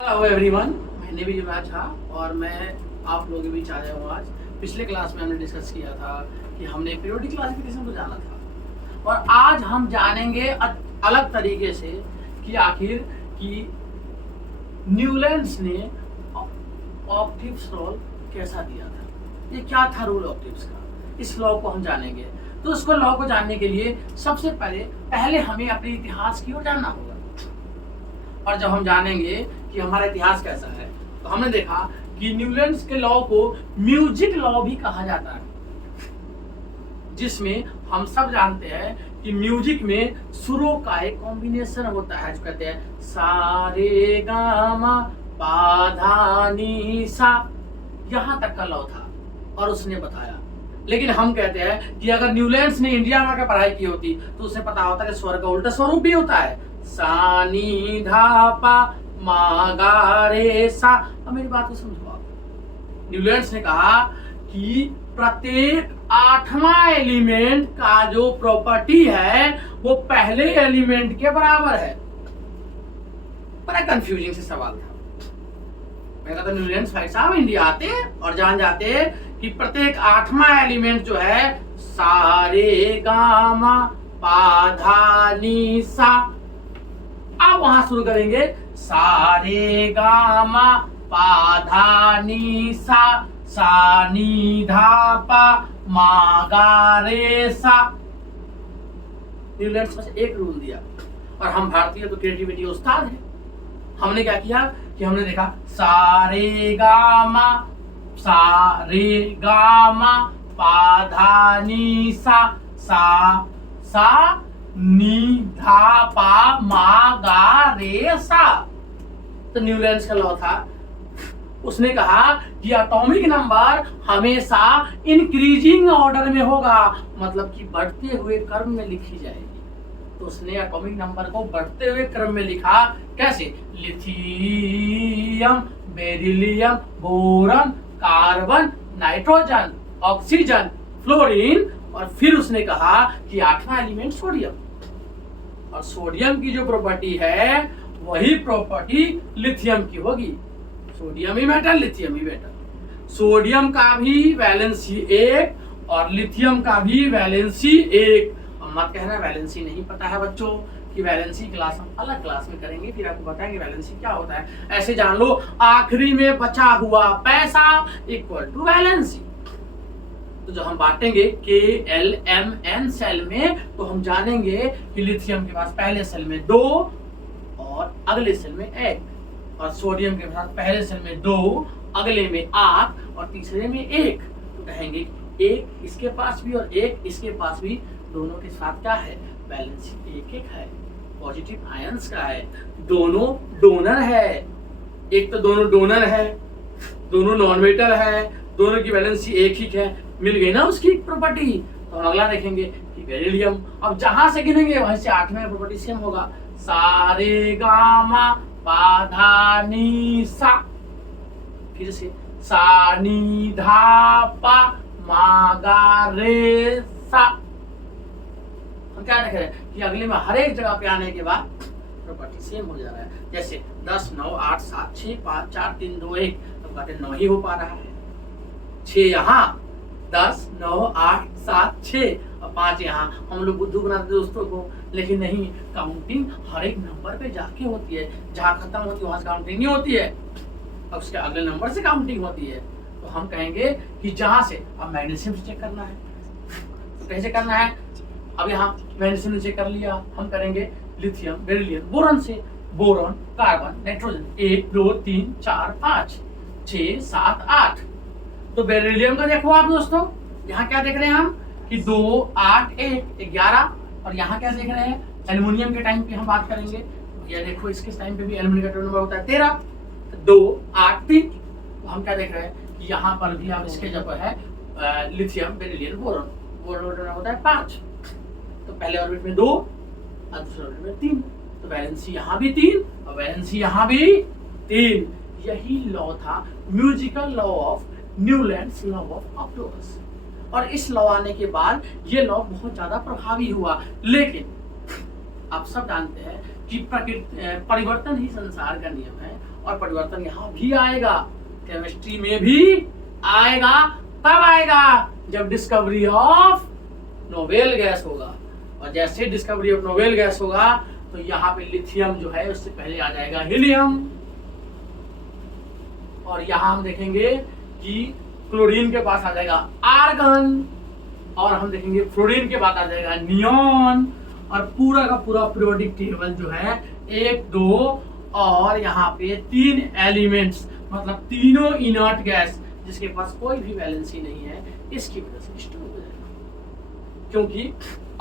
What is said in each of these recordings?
Hello everyone, मैं navy युवराज झा और मैं आप लोगों के बीच आया हूँ आज। पिछले क्लास में हमने डिस्कस किया था कि हमने पीरियोडिक क्लासिफिकेशन को जाना था और आज हम जानेंगे अलग तरीके से कि आखिर कि न्यूलैंड्स ने ऑक्टेव्स रोल कैसा दिया था, ये क्या था रूल ऑक्टेव्स का, इस लॉ को हम जानेंगे। तो इसको लॉ को जानने के लिए सबसे पहले हमें अपने इतिहास की ओर जानना होगा। और जब हम जानेंगे कि हमारा इतिहास कैसा है तो हमने देखा कि न्यूलैंड्स के लॉ को म्यूजिक लॉ भी कहा जाता है, जिसमें हम सब जानते हैं कि म्यूजिक में सुरों का एक कॉम्बिनेशन होता है जो कहते हैं सा रे गा मा पा धा नी सा, यहाँ तक का लॉ था और उसने बताया। लेकिन हम कहते हैं कि अगर न्यूलैंड्स ने इंडिया में पढ़ाई की होती तो उसे पता होता कि स्वर का उल्टा स्वरूप भी होता है, सा नी धा पा मा गा रे सा। अब मेरी बात को समझो आप। न्यूलैंड्स ने कहा कि प्रत्येक 8वां एलिमेंट का जो प्रॉपर्टी है वो पहले एलिमेंट के बराबर है। बड़ा कंफ्यूजिंग से सवाल था। मैं कहता न्यूलैंड्स भाई साहब इंडिया आते और जान जाते कि प्रत्येक 8वां एलिमेंट जो है सा रे गा मा पा धा नी सा। अब वहां शुरू करेंगे सा रे गा मा पा धा नी सा नी धा पा मा गा रे सा। न्यूलैंड्स बस एक रूल दिया और हम भारतीय तो क्रिएटिविटी उस्ताद है। हमने क्या किया कि हमने देखा सा रे गा मा पा धा नी सा नी धा पा मा गा रे सा। तो न्यूलैंड्स का लॉ था, उसने कहा कि एटॉमिक नंबर हमेशा इंक्रीजिंग ऑर्डर में होगा, मतलब कि बढ़ते हुए क्रम में लिखी जाएगी। तो उसने एटॉमिक नंबर को बढ़ते हुए क्रम में लिखा। कैसे? Lithium, beryllium, boron, carbon, nitrogen, oxygen, fluorine, और फिर उसने कहा कि 8वां एलिमेंट सोडियम, और सोडियम की जो प्रॉपर्टी है वही प्रॉपर्टी लिथियम की होगी। सोडियम ही मेटल, लिथियम ही मेटल। सोडियम का भी वैलेंसी 1 और लिथियम का भी वैलेंसी 1। और मत कहना वैलेंसी नहीं पता है बच्चों, कि वैलेंसी क्लास हम अलग क्लास में करेंगे, फिर आपको बताएंगे वैलेंसी क्या होता है। ऐसे जान लो, आखिरी में बचा हुआ पैसा इक्वल टू वैलेंसी। तो जो हम बांटेंगे KLMN सेल में, तो हम जानेंगे कि लिथियम के पास पहले सेल में 2 और अगले सेल में 1, और सोडियम के पास पहले सेल में 2, अगले में 8 और तीसरे में 1। तो कहेंगे 1 इसके पास भी और 1 इसके पास भी, दोनों के साथ क्या है? वैलेंसी 1-1 है, पॉजिटिव आयंस का है, दोनों डोनर है। एक तो दोनों डोनर है, दोनों नॉन मेटल है, दोनों की वैलेंसी 1 है। मिल गई ना उसकी प्रॉपर्टी। तो हम अगला देखेंगे कि बेरिलियम। अब जहां से गिनेंगे वहीं से 8वां प्रॉपर्टी सेम होगा, सा रे गा मा पा धा नी सा, फिर से सा नी धा पा मा गा रे सा। हम क्या देख रहे हैं कि अगले में हर एक जगह पे आने के बाद प्रॉपर्टी सेम हो जा रहा है। जैसे 10, 9, 8, 7, 6, 5, 4, 3, 2, 1, तो कहते हैं 9 ही हो पा रहा है। 6 यहाँ, 10, 9, 8, 7, 6 और 5 यहाँ। हम लोग बुद्धू बनाते दोस्तों को, लेकिन नहीं, काउंटिंग हर एक नंबर पे जाके होती है। जहाँ खत्म होती है वहां से काउंटिंग नहीं होती है, अब उसके अगले नंबर से काउंटिंग होती है। तो हम कहेंगे कि जहां से अब मैग्नीशियम से चेक करना है, तो कैसे करना है? अब यहाँ मैग्नीशियम ने चेक कर लिया, हम करेंगे लिथियम, बेरिलियम, बोरन से, बोरन, कार्बन, नाइट्रोजन, 1, 2, 3, 4, 5, 6, 7, 8। तो बेरिलियम का देखो आप दोस्तों, यहाँ क्या देख रहे हैं हम कि 2, 8, 1, 11। और यहाँ क्या देख रहे हैं? एल्युमिनियम के टाइम पे हम बात करेंगे, ये देखो इसके टाइम पे भी एल्युमिनियम का नंबर होता है 13, 2, 8, 3। तो हम क्या देख रहे हैं कि यहाँ पर भी अब इसके जब है लिथियम, बेरिलियम, बोरन, बोरन होता है 5। तो पहले ऑर्बिट में 2 और दूसरे ऑर्बिट में 3। तो वैलेंसी यहाँ भी 3 और वैलेंसी यहाँ भी 3। यही लॉ था, musical law of Newlands law of octaves. और इस लॉ आने के बाद ये लॉ बहुत ज्यादा प्रभावी हुआ। लेकिन आप सब जानते हैं कि प्रकृति परिवर्तन ही संसार का नियम है और परिवर्तन यहाँ भी आएगा, केमिस्ट्री में भी आएगा। कब आएगा? जब डिस्कवरी ऑफ नोबेल गैस होगा। और जैसे डिस्कवरी ऑफ नोबेल गैस होगा तो यहाँ पे लिथियम जो है उससे पहले आ जाएगा हीलियम, और यहाँ हम देखेंगे कि क्लोरीन के पास आ जाएगा आर्गन, और हम देखेंगे फ्लोरीन के बाद आ जाएगा नियॉन, और पूरा का पूरा पीरियोडिक टेबल जो है 1, 2 और यहाँ पे 3 एलिमेंट्स, मतलब तीनों इनर्ट गैस जिसके पास कोई भी वैलेंसी नहीं है, इसकी वजह से स्टोर हो जाएगा। क्योंकि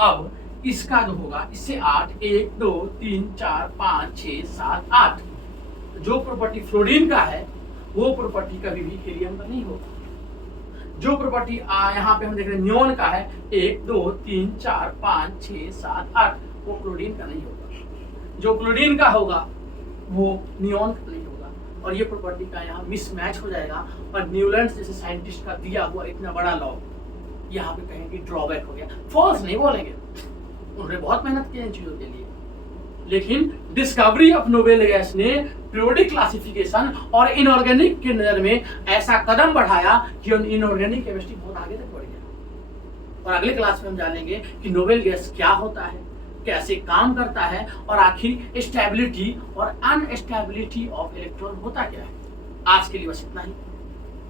अब इसका जो होगा इससे 8, 1, 2, 3, 4, 5, 6, 7, 8 जो प्रॉपर्टी फ्लोरीन का है वो प्रॉपर्टी कभी भी हीलियम का नहीं होगा। जो प्रॉपर्टी यहाँ पे हम देख रहे हैं नियॉन का है 1, 2, 3, 4, 5, 6, 7, 8 वो क्लोरीन का नहीं होगा। जो क्लोरीन का होगा वो नियॉन का नहीं होगा, और ये प्रॉपर्टी का यहाँ मिसमैच हो जाएगा, और न्यूलैंड जैसे साइंटिस्ट का दिया हुआ इतना बड़ा लॉ यहाँ पे कहेंगे ड्रॉबैक हो गया। फॉल्स नहीं बोलेंगे, उन्होंने बहुत मेहनत की इन चीजों के लिए, लेकिन डिस्कवरी ऑफ नोबेल गैस ने पीरियोडिक क्लासिफिकेशन और इनऑर्गेनिक के नजर में ऐसा कदम बढ़ाया कि इनऑर्गेनिक केमिस्ट्री बहुत आगे तक बढ़ गया। और अगले क्लास में हम जानेंगे कि नोबेल गैस क्या होता है, कैसे काम करता है, और आखिर स्टेबिलिटी और अनस्टेबिलिटी ऑफ इलेक्ट्रॉन होता क्या है। आज के लिए बस इतना ही,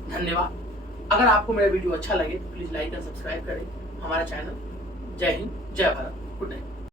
धन्यवाद। अगर आपको मेरा वीडियो अच्छा लगे तो प्लीज लाइक एंड सब्सक्राइब करें हमारा चैनल। जय हिंद, जय भारत, गुड नाइट।